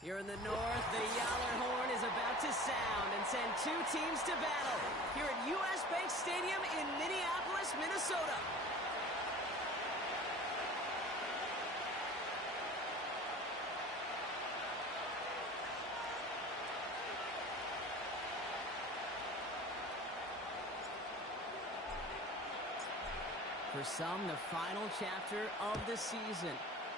Here in the north, the Yaller horn is about to sound and send two teams to battle here at U.S. Bank Stadium in Minneapolis, Minnesota. For some, the final chapter of the season.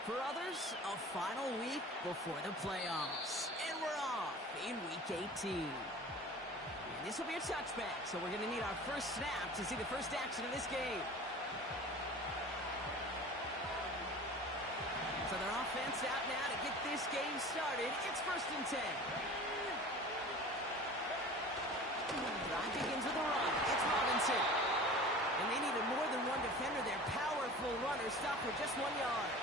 For others, a final week before the playoffs. And we're off in Week 18. And this will be a touchback, so we're going to need our first snap to see the first action of this game. So their offense out now to get this game started. It's 1st and 10. Drive begins with a run. It's Robinson. And they needed more than one defender. Their powerful runner stopped with just 1 yard.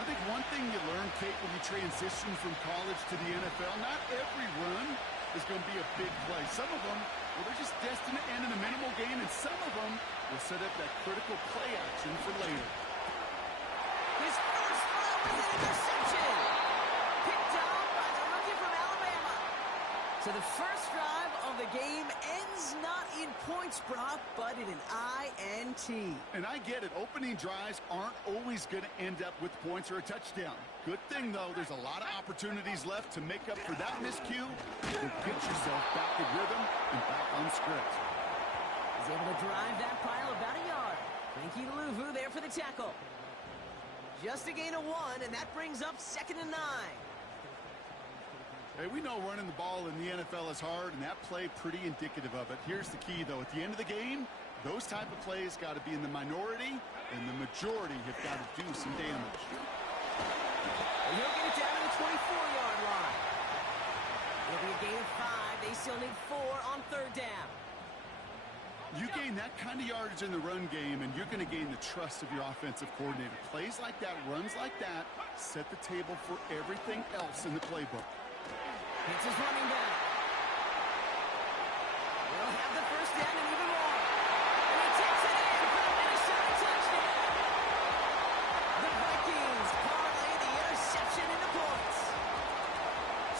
I think one thing you learn, Kate, when you transition from college to the NFL, not every run is going to be a big play. Some of them, well, they're just destined to end in a minimal gain, and some of them will set up that critical play action for later. His first throw is an interception. Picked up by the rookie from Alabama. So the first drive of the game ends not in points, Brock, but in an INT. And I get it. Opening drives aren't always going to end up with points or a touchdown. Good thing, though, there's a lot of opportunities left to make up for that miscue and get yourself back in rhythm and back on script. He's able to drive that pile about a yard. Frankie Luvu there for the tackle. Just a gain of 1, and that brings up 2nd and 9. Hey, we know running the ball in the NFL is hard, and that play pretty indicative of it. Here's the key, though. At the end of the game, those type of plays got to be in the minority, and the majority have got to do some damage. And he'll get it down to the 24-yard line. It'll be a gain of 5. They still need 4 on 3rd down. You gain that kind of yardage in the run game, and you're going to gain the trust of your offensive coordinator. Plays like that, runs like that, set the table for everything else in the playbook. It's his running back. He'll have the first down and even more. And he takes it in for the Minnesota touchdown. The Vikings parlay the interception into points.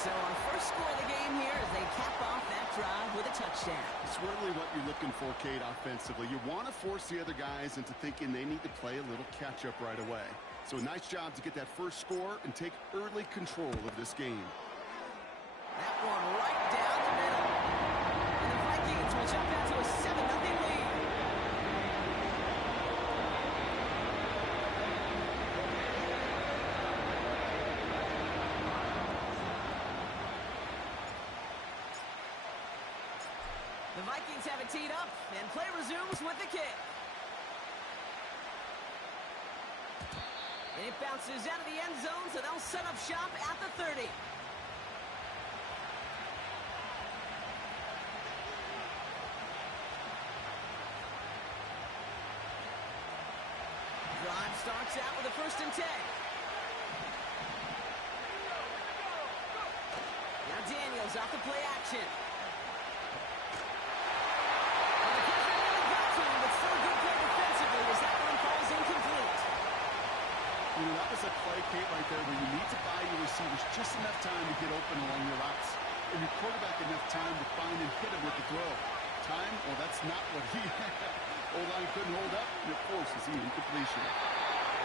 So our first score of the game here as they cap off that drive with a touchdown. It's really what you're looking for, Kate, offensively. You want to force the other guys into thinking they need to play a little catch-up right away. So nice job to get that first score and take early control of this game. That one right down the middle. And the Vikings will jump out to a 7-0 lead. The Vikings have it teed up, and play resumes with the kick. And it bounces out of the end zone, so they'll set up shop at the 30. Drive starts out with a 1st and 10. Now Daniels off the play action. Well, the pressure really got to him, but still good play defensively as that one falls incomplete. You know, that was a play, Kate, right there where you need to buy your receivers just enough time to get open along your routes. And your quarterback enough time to find and hit him with the throw. Time? Well, that's not what he had. O-line couldn't hold up, and it forces the incompletion.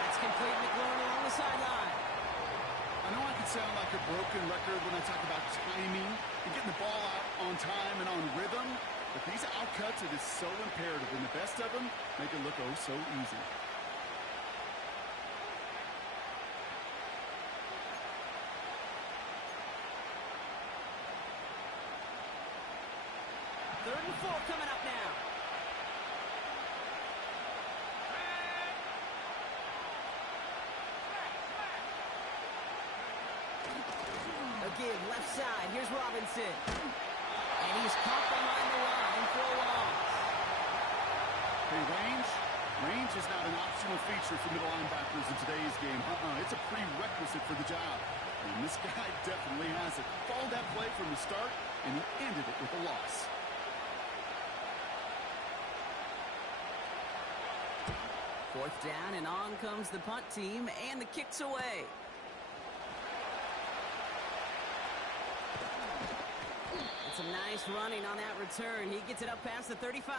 That's complete. McLaurin along the sideline. I know I can sound like a broken record when I talk about timing and getting the ball out on time and on rhythm, but these outcuts, it is so imperative, and the best of them make it look oh so easy. Third and 4 coming up now. Again, left side. Here's Robinson. And he's caught behind the line for a loss. Hey, range is not an optional feature for middle linebackers in today's game. It's a prerequisite for the job. And this guy definitely has it. Followed that play from the start, and he ended it with a loss. Fourth down, and on comes the punt team, and the kick's away. Some nice running on that return. He gets it up past the 35.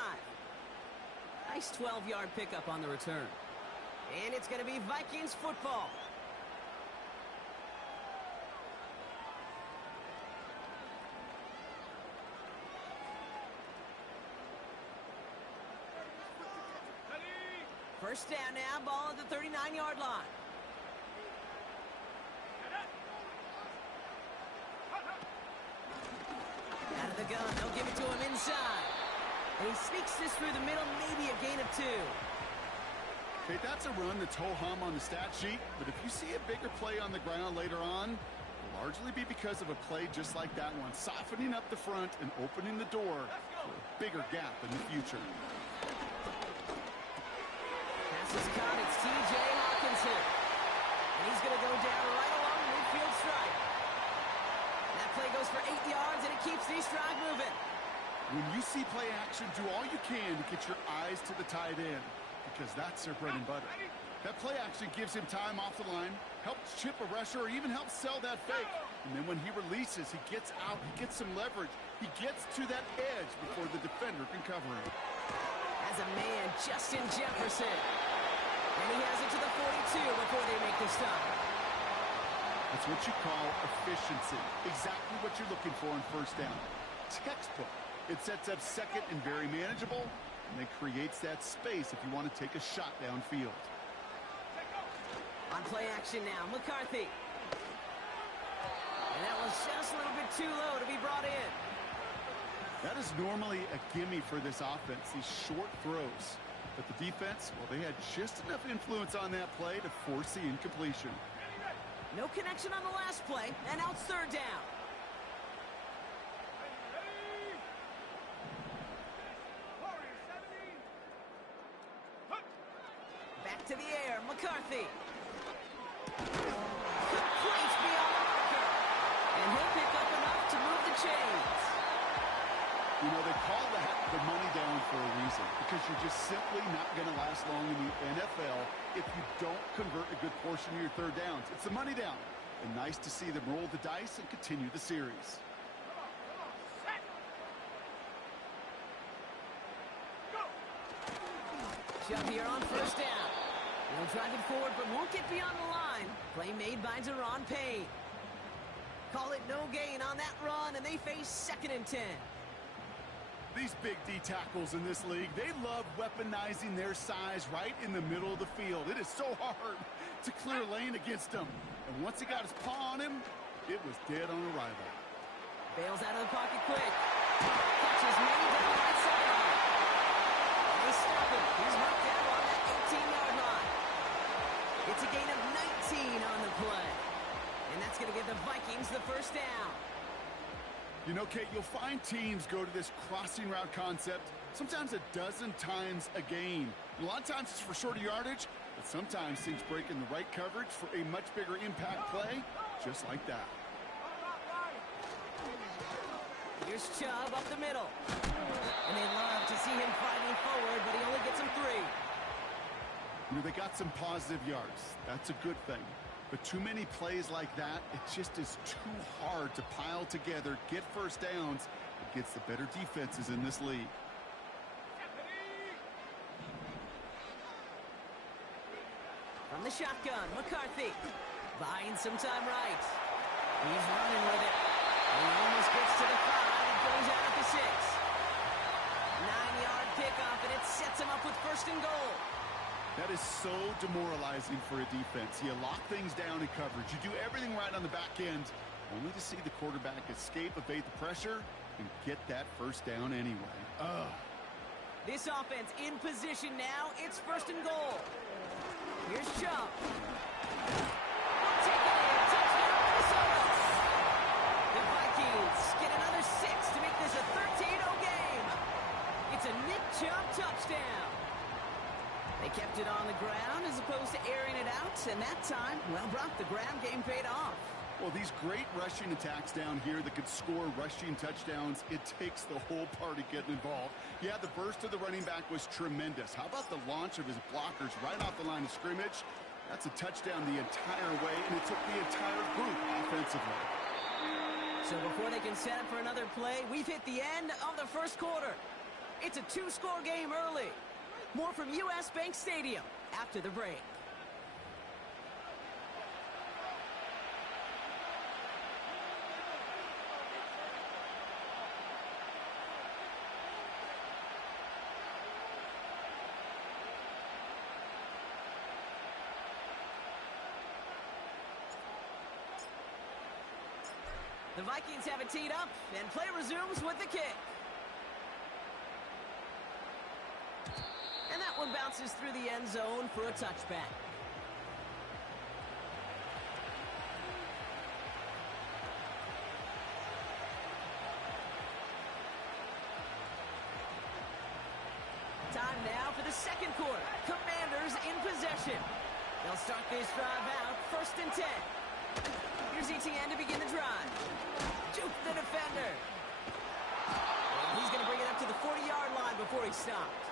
Nice 12-yard pickup on the return. And it's going to be Vikings football. First down now, ball at the 39-yard line. Out of the gun, they'll give it to him inside. And he sneaks this through the middle, maybe a gain of 2. Okay, that's a run that's ho-hum on the stat sheet, but if you see a bigger play on the ground later on, it'll largely be because of a play just like that one, softening up the front and opening the door for a bigger gap in the future. Pass is caught, it's T.J. Hawkinson. And he's going to go down right along the midfield stripe. That play goes for 8 yards, and it keeps these drive moving. When you see play action, do all you can to get your eyes to the tight end, because that's their bread and butter. That play action gives him time off the line, helps chip a rusher, or even helps sell that fake. And then when he releases, he gets out, he gets some leverage. He gets to that edge before the defender can cover him. As a man, Justin Jefferson. And he has it to the 42 before they make the stop. That's what you call efficiency. Exactly what you're looking for in first down. Textbook. It sets up second and very manageable, and it creates that space if you want to take a shot downfield. On play action now, McCarthy. And that was just a little bit too low to be brought in. That is normally a gimme for this offense, these short throws. But the defense, well, they had just enough influence on that play to force the incompletion. No connection on the last play, and now it's third down. Back to the air, McCarthy. Complete beyond the marker. And he'll pick up enough to move the chains. You know, they call that the money down for a reason, because you're just simply not going to last long in the NFL if you don't convert a good portion of your third downs. It's the money down. And nice to see them roll the dice and continue the series. Chubb here on first down. They'll drive it forward, but won't get beyond the line. Play made by Deron Payne. Call it no gain on that run, and they face 2nd and 10. These big D tackles in this league, they love weaponizing their size right in the middle of the field. It is so hard to clear lane against them. And once he got his paw on him, it was dead on arrival. Bails out of the pocket quick. Catches made down the right sideline. And they stop him. He's knocked down on that 18-yard line. It's a gain of 19 on the play. And that's going to give the Vikings the first down. You know, Kate, you'll find teams go to this crossing route concept sometimes a dozen times a game. And a lot of times it's for shorter yardage, but sometimes teams break in the right coverage for a much bigger impact play, just like that. Here's Chubb up the middle. And they love to see him fighting forward, but he only gets him 3. You know, they got some positive yards. That's a good thing. But too many plays like that, it just is too hard to pile together, get first downs against the better defenses in this league. From the shotgun, McCarthy buying some time right. He's running with it. He almost gets to the 5 and goes out at the 6. 9-yard pickoff, and it sets him up with 1st and goal. That is so demoralizing for a defense. You lock things down in coverage. You do everything right on the back end, only to see the quarterback escape, evade the pressure, and get that first down anyway. This offense in position now. It's 1st and goal. Here's Chubb. Take it in. Touchdown, Minnesota. The Vikings get another 6 to make this a 13-0 game. It's a Nick Chubb touchdown. They kept it on the ground as opposed to airing it out, and that time, well, Brock, the ground game paid off. Well, these great rushing attacks down here that could score rushing touchdowns, it takes the whole party getting involved. Yeah, the burst of the running back was tremendous. How about the launch of his blockers right off the line of scrimmage? That's a touchdown the entire way, and it took the entire group offensively. So before they can set up for another play, we've hit the end of the first quarter. It's a two-score game early. More from US Bank Stadium after the break. The Vikings have it teed up, and play resumes with the kick. And that one bounces through the end zone for a touchback. Time now for the second quarter. Commanders in possession. They'll start this drive out, 1st and 10. Here's ETN to begin the drive. Juke the defender. And he's going to bring it up to the 40-yard line before he stopped.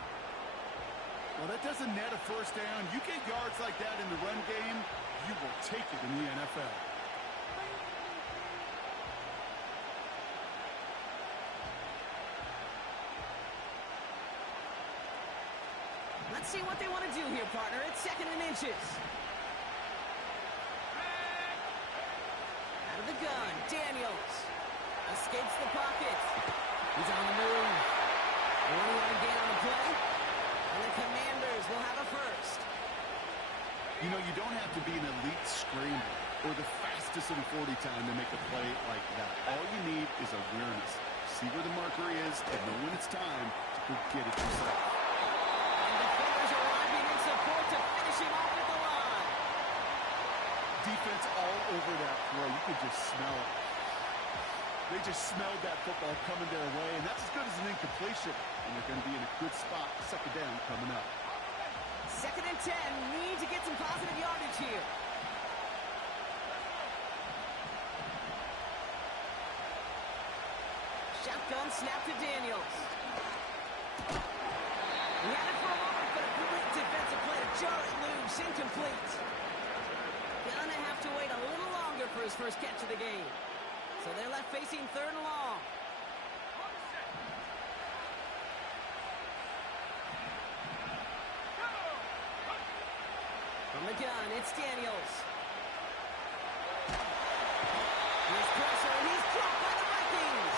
Well, that doesn't net a first down. You get yards like that in the run game, you will take it in the NFL. Let's see what they want to do here, partner. It's 2nd and inches. Out of the gun, Daniels escapes the pocket. He's on the move. 1-yard gain on the play. And the Commanders will have a first. You know, you don't have to be an elite scrambler or the fastest in 40 time to make a play like that. All you need is awareness. See where the marker is and know when it's time to go get it yourself. And defenders arriving in support to finish him off at the line. Defense all over that throw. You could just smell it. They just smelled that football coming their way, and that's as good as an incompletion. And they're going to be in a good spot. 2nd down coming up. 2nd and 10. Need to get some positive yardage here. Shotgun snap to Daniels. He had it for a moment, but a great defensive play to jar it loose. Incomplete. Gonna have to wait a little longer for his first catch of the game. So they're left facing 3rd and long. From the gun, it's Daniels. Here's pressure, and he's dropped by the Vikings.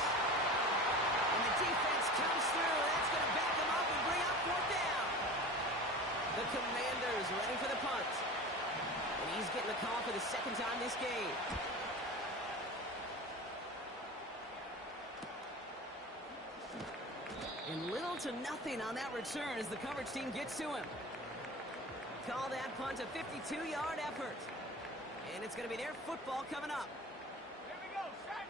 And the defense comes through. That's going to back them up and bring up 4th down. The Commanders ready for the punt. And he's getting the call for the 2nd time this game. And little to nothing on that return as the coverage team gets to him. Call that punt a 52-yard effort. And it's going to be their football coming up. Here we go, set.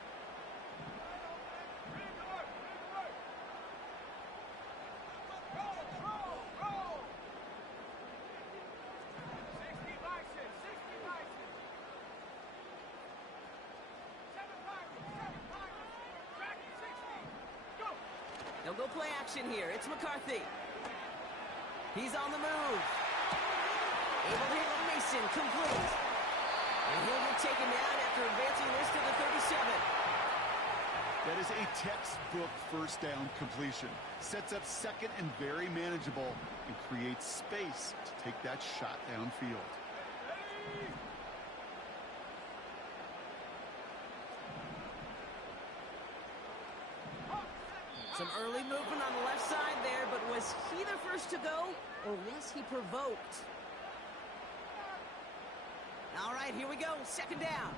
Roll. 60 Vikings, 60 Vikings. 7 Vikings, track 60. Go. They'll go play action here. It's McCarthy. He's on the move. Able to hit Mason, complete. And he'll get taken down after advancing this to the 37. That is a textbook 1st down completion. Sets up 2nd and very manageable and creates space to take that shot downfield. Some early movement on the left side there, but was he the first to go, or was he provoked? All right, here we go. 2nd down.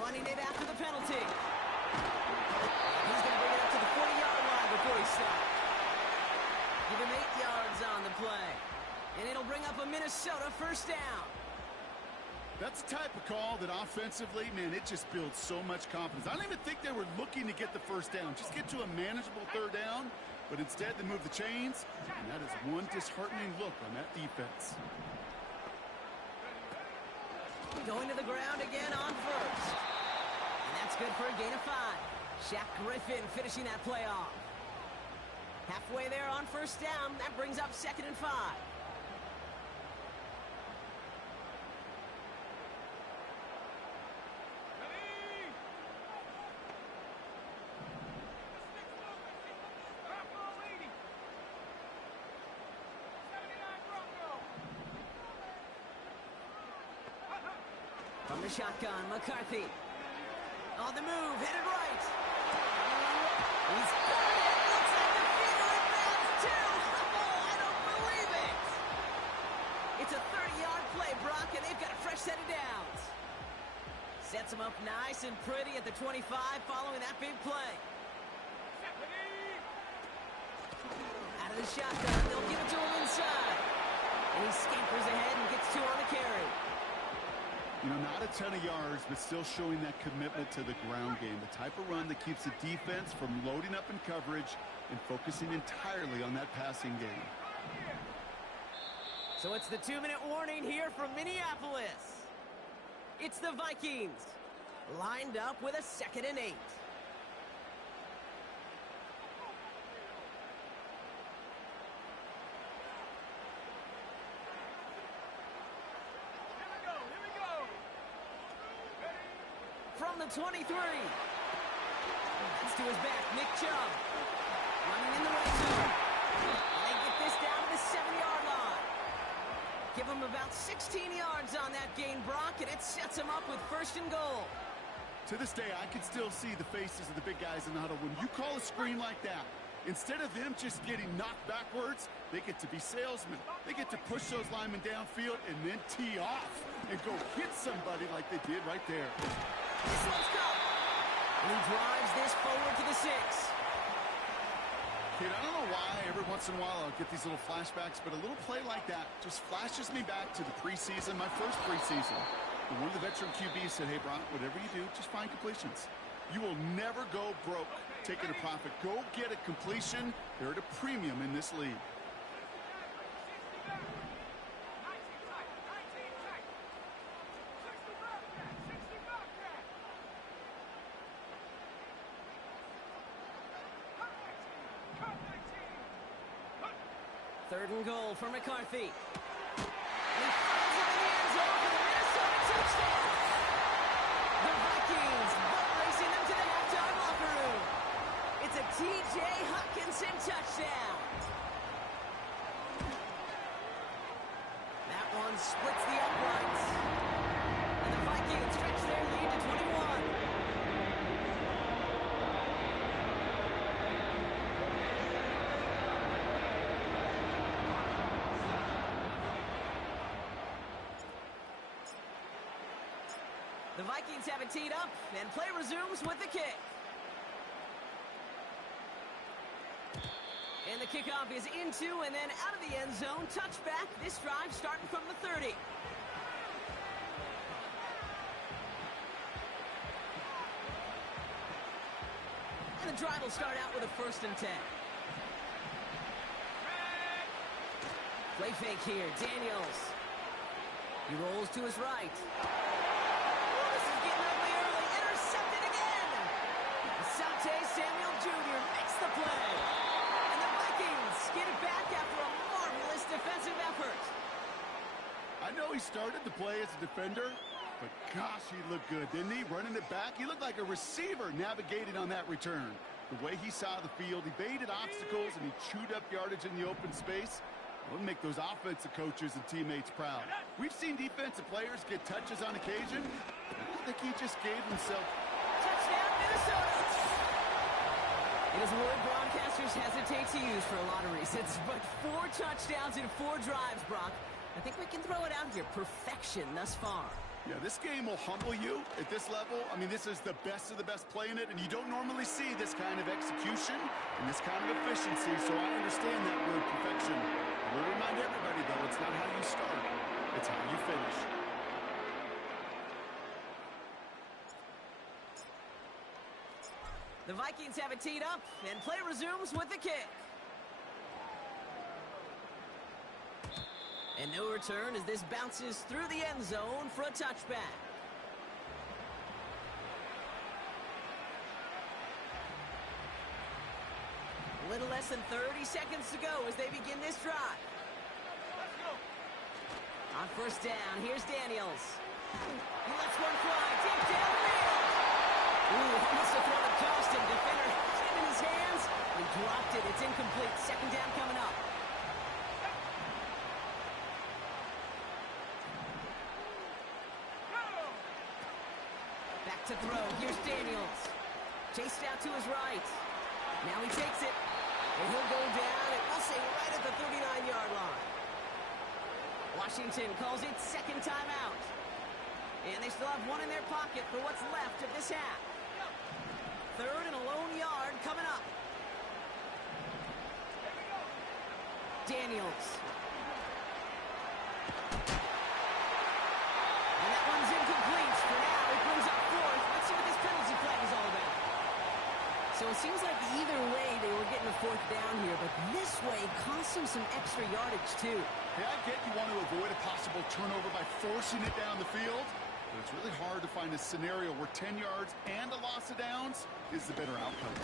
Running it after the penalty. He's going to bring it up to the 40-yard line before he stops. Give him 8 yards on the play. And it'll bring up a Minnesota 1st down. That's the type of call that offensively, man, it just builds so much confidence. I don't even think they were looking to get the 1st down. Just get to a manageable 3rd down. But instead, they move the chains. And that is one disheartening look on that defense. Going to the ground again on 1st. And that's good for a gain of 5. Shaq Griffin finishing that play off. Halfway there on first down. That brings up 2nd and 5. From the shotgun, McCarthy. On the move, headed right. He's got it. Looks like the field advance too. Oh, I don't believe it. It's a 30-yard play, Brock, and they've got a fresh set of downs. Sets him up nice and pretty at the 25 following that big play. Out of the shotgun, they'll give it to him inside. And he scampers ahead and gets 2 on the carry. You know, not a ton of yards, but still showing that commitment to the ground game. The type of run that keeps the defense from loading up in coverage and focusing entirely on that passing game. So it's the 2-minute warning here from Minneapolis. It's the Vikings, lined up with a 2nd and 8. From the 23. It's to his back, Nick Chubb. Running in the red zone. And they get this down to the 7-yard line. Give him about 16 yards on that gain, Brock, and it sets him up with 1st and goal. To this day, I can still see the faces of the big guys in the huddle. When you call a screen like that, instead of them just getting knocked backwards, they get to be salesmen. They get to push those linemen downfield and then tee off and go hit somebody like they did right there. This one's good. And he drives this forward to the 6. Kid, I don't know why every once in a while I'll get these little flashbacks, but a little play like that just flashes me back to the preseason, my first preseason. And one of the veteran QBs said, hey, Brock, whatever you do, just find completions. You will never go broke taking a profit. Go get a completion. They're at a premium in this league. Third and goal for McCarthy. And he fires it in the end zone for the Minnesota touchdown. The Vikings butt racing them to the halftime locker room. It's a T.J. Hockenson touchdown. That one splits the uprights. And the Vikings stretch their lead to 21. The Vikings have it teed up, and play resumes with the kick. And the kickoff is into and then out of the end zone. Touchback. This drive starting from the 30. And the drive will start out with a 1st and 10. Play fake here. Daniels. He rolls to his right. Samuel Jr. makes the play. And the Vikings get it back after a marvelous defensive effort. I know he started the play as a defender, but gosh, he looked good, didn't he? Running it back, he looked like a receiver navigating on that return. The way he saw the field, he baited obstacles, and he chewed up yardage in the open space. It would make those offensive coaches and teammates proud. We've seen defensive players get touches on occasion. I think he just gave himself... Touchdown, Minnesota! It is a word broadcasters hesitate to use for lotteries. It's but 4 touchdowns in 4 drives, Brock. I think we can throw it out here. Perfection thus far. Yeah, this game will humble you at this level. I mean, this is the best of the best playing it, and you don't normally see this kind of execution and this kind of efficiency, so I understand that word perfection. I will remind everybody, though, it's not how you start, it's how you finish. The Vikings have it teed up, and play resumes with the kick. And no return as this bounces through the end zone for a touchback. little less than 30 seconds to go as they begin this drive. Let's go. On first down, here's Daniels. He lets one fly, deep downfield. Ooh, he must have thrown it past him. Defender had it in his hands. He dropped it. It's incomplete. Second down coming up. Back to throw. Here's Daniels. Chased out to his right. Now he takes it. And he'll go down, and we'll say right at the 39-yard line. Washington calls it second timeout. And they still have one in their pocket for what's left of this half. Third and a lone yard coming up. Daniels. And that one's incomplete. For now, it brings up fourth. Let's see what this penalty flag is all about. So it seems like either way they were getting a fourth down here, but this way cost them some extra yardage too. Hey, I get you want to avoid a possible turnover by forcing it down the field, but it's really hard to find a scenario where 10 yards and a loss of downs is the better outcome.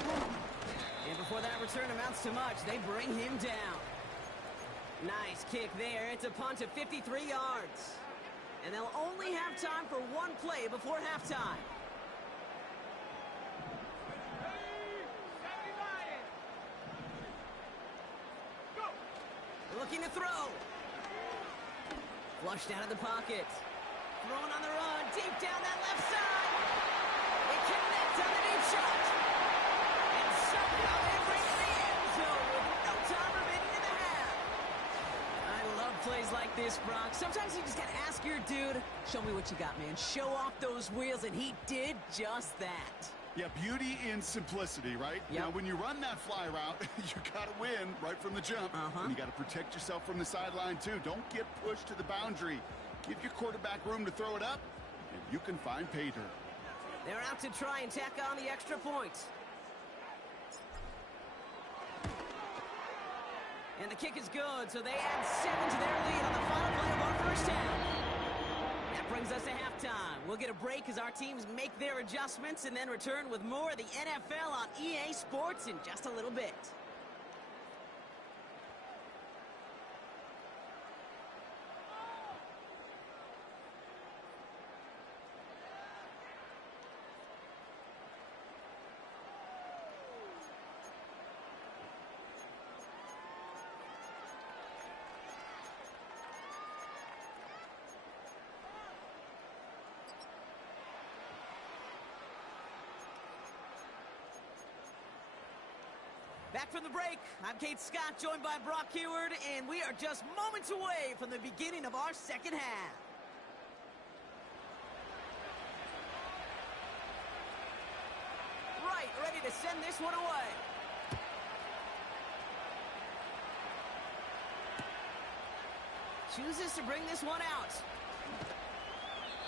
And before that return amounts to much, they bring him down. Nice kick there. It's a punt of 53 yards. And they'll only have time for one play before halftime. Looking to throw. Flushed out of the pocket. Throwing on the run. Deep down that left side. They connect on the deep shot. And somehow they bring it in the end zone with no time remaining in the half. I love plays like this, Brock. Sometimes you just got to ask your dude, show me what you got, man. Show off those wheels, and he did just that. Yeah, beauty in simplicity, right? Yep. Now, when you run that fly route, you got to win right from the jump. And you got to protect yourself from the sideline, too. Don't get pushed to the boundary. Give your quarterback room to throw it up, and you can find pay dirt. They're out to try and tack on the extra point. And the kick is good, so they add 7 to their lead on the final play of our first half. That brings us to halftime. We'll get a break as our teams make their adjustments and then return with more of the NFL on EA Sports in just a little bit. Back from the break, I'm Kate Scott, joined by Brock Heward, and we are just moments away from the beginning of our second half. Right, ready to send this one away. Chooses to bring this one out.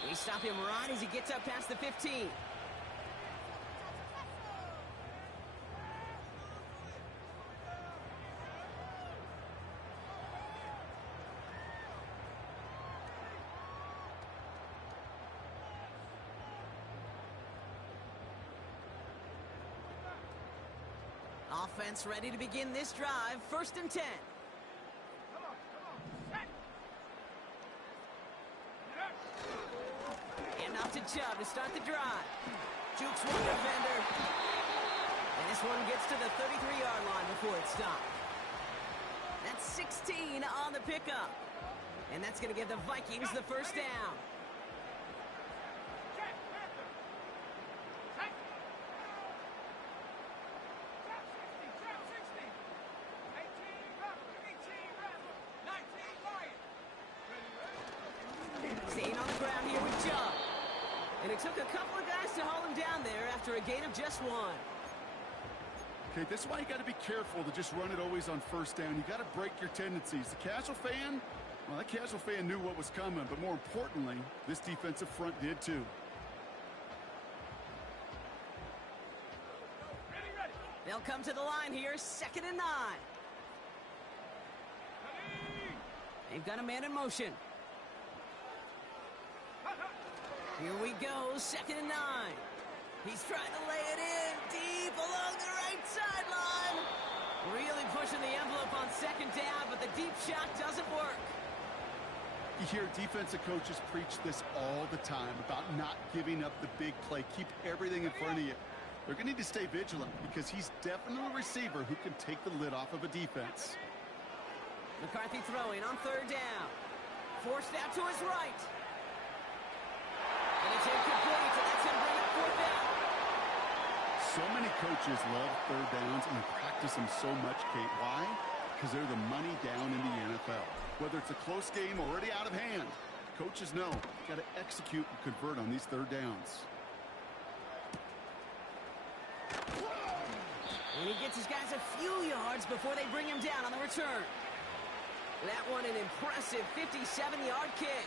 We stop him right as he gets up past the 15. Offense ready to begin this drive. First and 10. Come on, set. And off to Chubb to start the drive. Jukes one defender. And this one gets to the 33-yard line before it stopped. That's 16 on the pickup. And that's going to give the Vikings the first down. Check, Panther. Set. Trap 60. 18 Rebel. 18 Rebel. 19 Lion. Ready. Staying on the ground here with Chubb. And it took a couple of guys to haul him down there after a gain of just one. Okay, this is why you got to be careful to just run it always on first down. You got to break your tendencies. The casual fan, well, that casual fan knew what was coming, but more importantly, this defensive front did too. Ready. They'll come to the line here, 2nd and 9. Ready. They've got a man in motion. Here we go, 2nd and 9. He's trying to lay it in deep along the right sideline. second down, but the deep shot doesn't work. You hear defensive coaches preach this all the time about not giving up the big play. Keep everything in front of you. They're going to need to stay vigilant because he's definitely a receiver who can take the lid off of a defense. McCarthy throwing on third down. Forced out to his right. And it's incomplete, so that's going to bring up fourth down. So many coaches love third downs and practice them so much, Kate. Why? Because they're the money down in the NFL. Whether it's a close game already out of hand, coaches know got to execute and convert on these third downs. And he gets his guys a few yards before they bring him down on the return. That one an impressive 57-yard kick.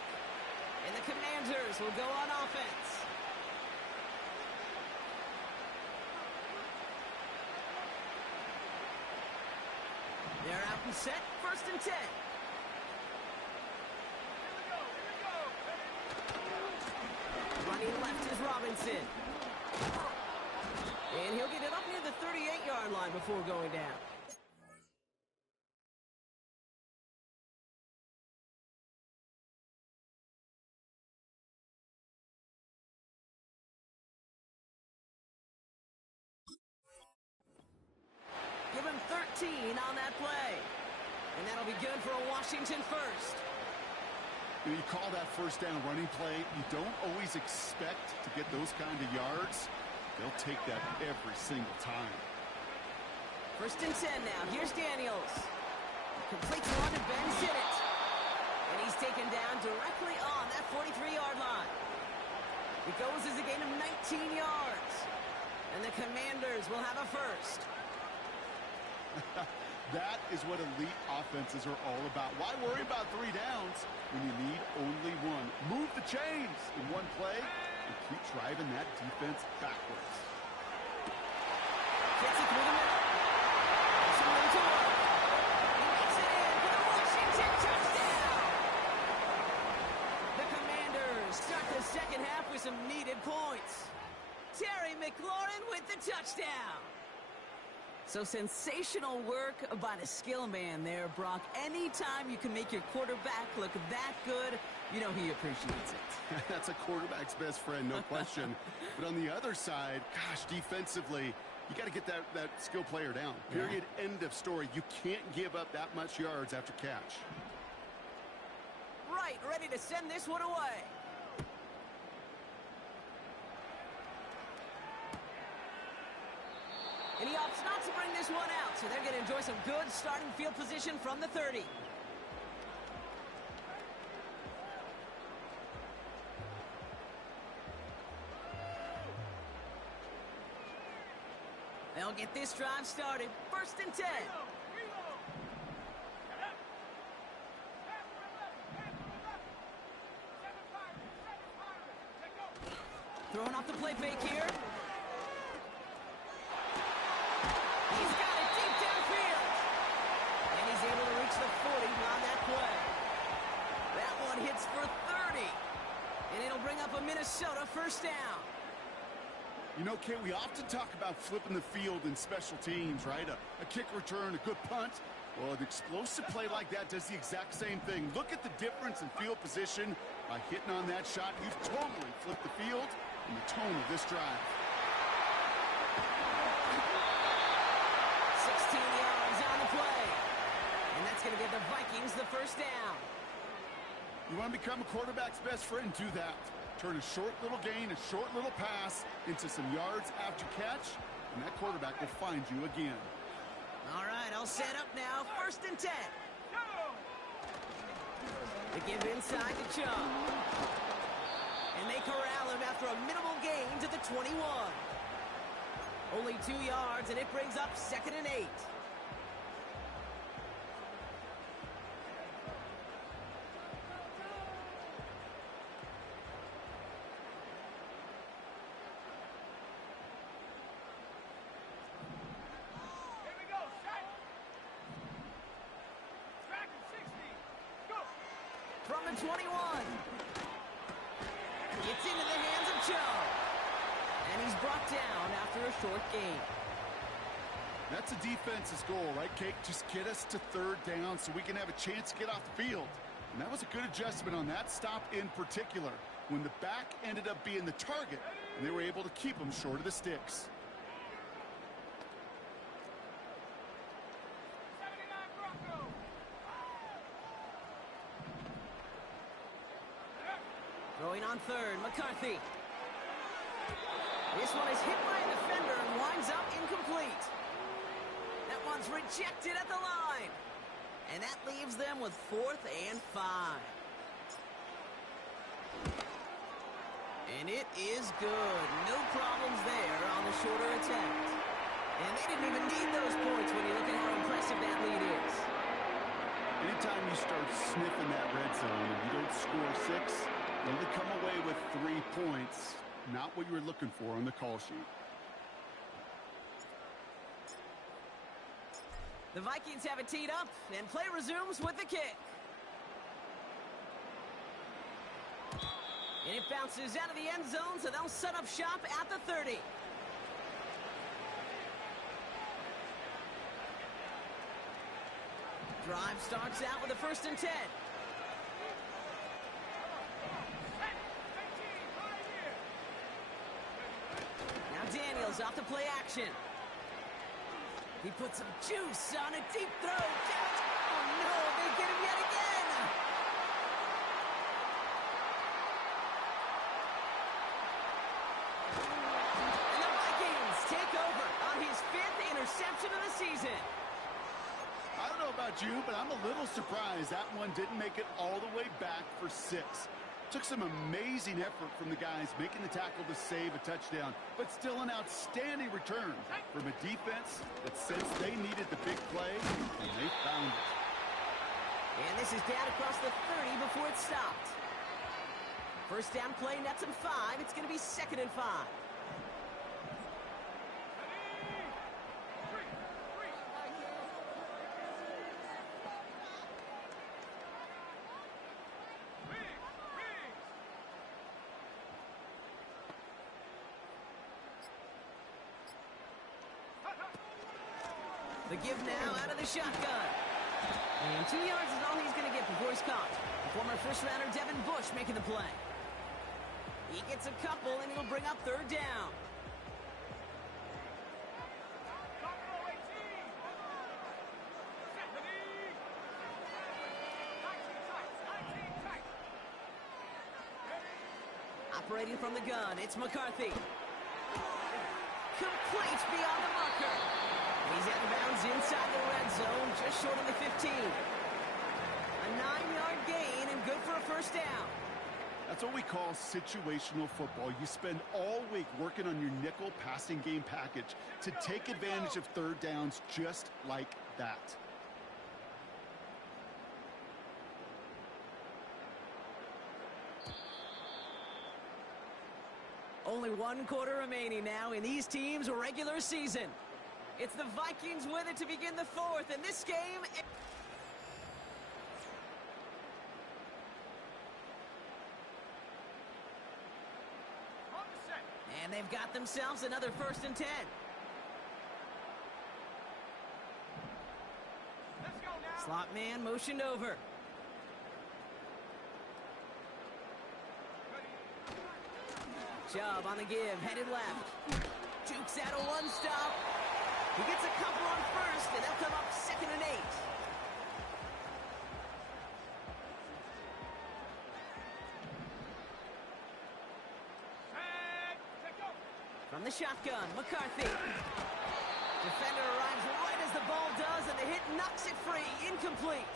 And the Commanders will go on offense. They're out and set, 1st and 10. Running left is Robinson. And he'll get it up near the 38-yard line before going down. Give him 13 on that play. And that'll be good for a Washington first. You call that first down running play. You don't always expect to get those kind of yards. They'll take that every single time. 1st and 10 now. Here's Daniels. Completes one to Ben Sinnott. And he's taken down directly on that 43-yard line. It goes as a gain of 19 yards. And the Commanders will have a first. That is what elite offenses are all about. Why worry about 3 downs when you need only one? Move the chains in one play and keep driving that defense backwards. Gets it through the middle. Some room to work. He makes it in for the Washington touchdown. The Commanders start the second half with some needed points. Terry McLaurin with the touchdown. So sensational work by the skill man there, Brock. Anytime you can make your quarterback look that good, you know he appreciates it. That's a quarterback's best friend, no question. But on the other side, gosh, defensively, you got to get that skill player down. Period. Yeah. End of story. You can't give up that much yards after catch. Right, ready to send this one away. And he opts not to bring this one out, so they're going to enjoy some good starting field position from the 30. They'll get this drive started. 1st and 10. Throwing off the play fake here. He's got it deep downfield. And he's able to reach the 40 on that play. That one hits for 30. And it'll bring up a Minnesota first down. You know, Kate, we often talk about flipping the field in special teams, right? A kick return, a good punt. Well, an explosive play like that does the exact same thing. Look at the difference in field position by hitting on that shot. You've totally flipped the field and the tone of this drive. 16 yards on the play. And that's going to give the Vikings the first down. You want to become a quarterback's best friend? Do that. Turn a short little gain, a short little pass into some yards after catch, and that quarterback will find you again. All right, I'll set up now. 1st and 10. They give inside to Chubb. And they corral him after a minimal gain to the 21. Only 2 yards, and it brings up 2nd and 8. From the 21. It's into the hands of Chubb. And he's brought down after a short gain. That's a defense's goal, right, Kate? Just get us to third down so we can have a chance to get off the field. And that was a good adjustment on that stop in particular, when the back ended up being the target, and they were able to keep him short of the sticks. 79 Broncos. Throwing on third, McCarthy. This one is hit by a defender and winds up incomplete. That one's rejected at the line. And that leaves them with 4th and 5. And it is good. No problems there on the shorter attempt. And they didn't even need those points when you look at how impressive that lead is. Anytime you start sniffing that red zone and you don't score 6, you only come away with 3 points. Not what you were looking for on the call sheet. The Vikings have it teed up, and play resumes with the kick. And it bounces out of the end zone, so they'll set up shop at the 30. Drive starts out with a 1st and 10. Now Daniels off to play action. He puts some juice on a deep throw. Oh no, they get him yet again. And the Vikings take over on his 5th interception of the season. I don't know about you, but I'm a little surprised that one didn't make it all the way back for 6. Took some amazing effort from the guys making the tackle to save a touchdown, but still an outstanding return from a defense that sensed they needed the big play, and they found it. And this is down across the 30 before it stopped. 1st down play, nets him 5. It's going to be 2nd and 5. The give now out of the shotgun. And 2 yards is all he's going to get before he's caught. Former first-rounder Devin Bush making the play. He gets a couple, and it'll bring up 3rd down. Operating from the gun, it's McCarthy. Complete beyond the marker. He's out of bounds inside the red zone, just short of the 15. A 9-yard gain and good for a 1st down. That's what we call situational football. You spend all week working on your nickel passing game package to take advantage of 3rd downs just like that. Only 1 quarter remaining now in these teams' regular season. It's the Vikings with it to begin the 4th, and this game... And they've got themselves another 1st and 10. Let's go now. Slot man motioned over. Chubb on the give, headed left. Jukes out a 1-stop. He gets a couple on 1st, and they'll come up 2nd and 8. From the shotgun, McCarthy. Defender arrives right as the ball does, and the hit knocks it free. Incomplete.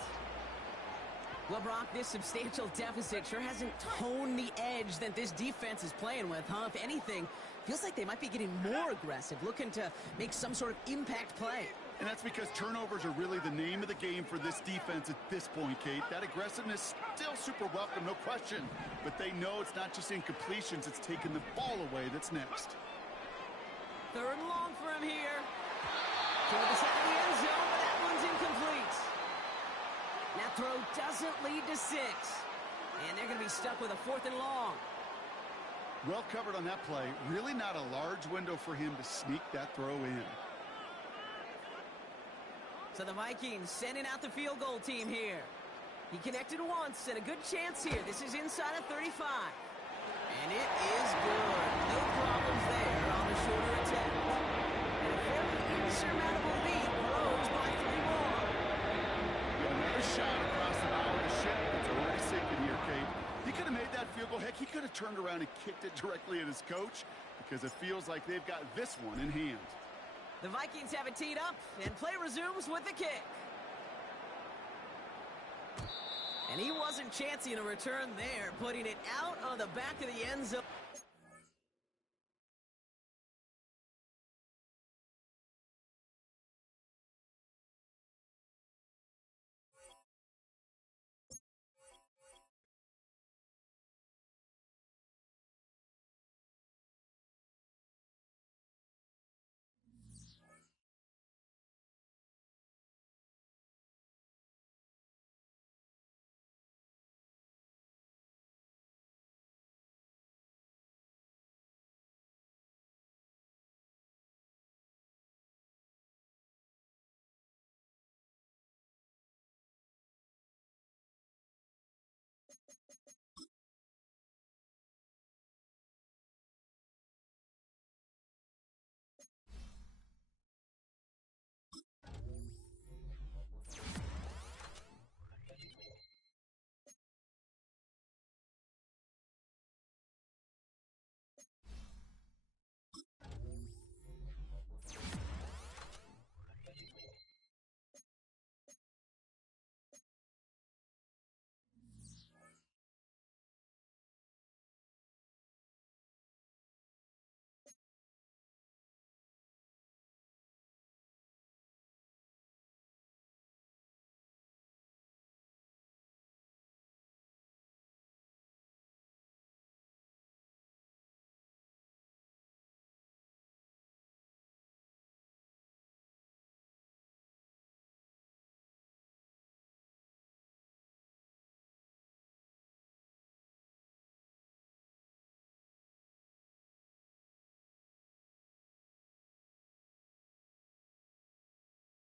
Well, Brock, this substantial deficit sure hasn't toned the edge that this defense is playing with, huh? If anything, feels like they might be getting more aggressive, looking to make some sort of impact play. And that's because turnovers are really the name of the game for this defense at this point, Kate. That aggressiveness still super welcome, no question. But they know it's not just incompletions, it's taking the ball away that's next. 3rd and long for him here. Toward the side of the end zone, but that one's incomplete. That throw doesn't lead to 6. And they're going to be stuck with a 4th and long. Well covered on that play. Really not a large window for him to sneak that throw in. So the Vikings sending out the field goal team here. He connected once, and a good chance here. This is inside of 35. And it is good. No problems there on the shorter attempt. And a fairly insurmountable lead grows by 3 more. Get another shot across the bow of the ship. It's already sinking here, Kate. He could have made that field goal. Heck, he could have turned around and kicked it directly at his coach because it feels like they've got this one in hand. The Vikings have it teed up, and play resumes with the kick. And he wasn't chancing a return there, putting it out on the back of the end zone.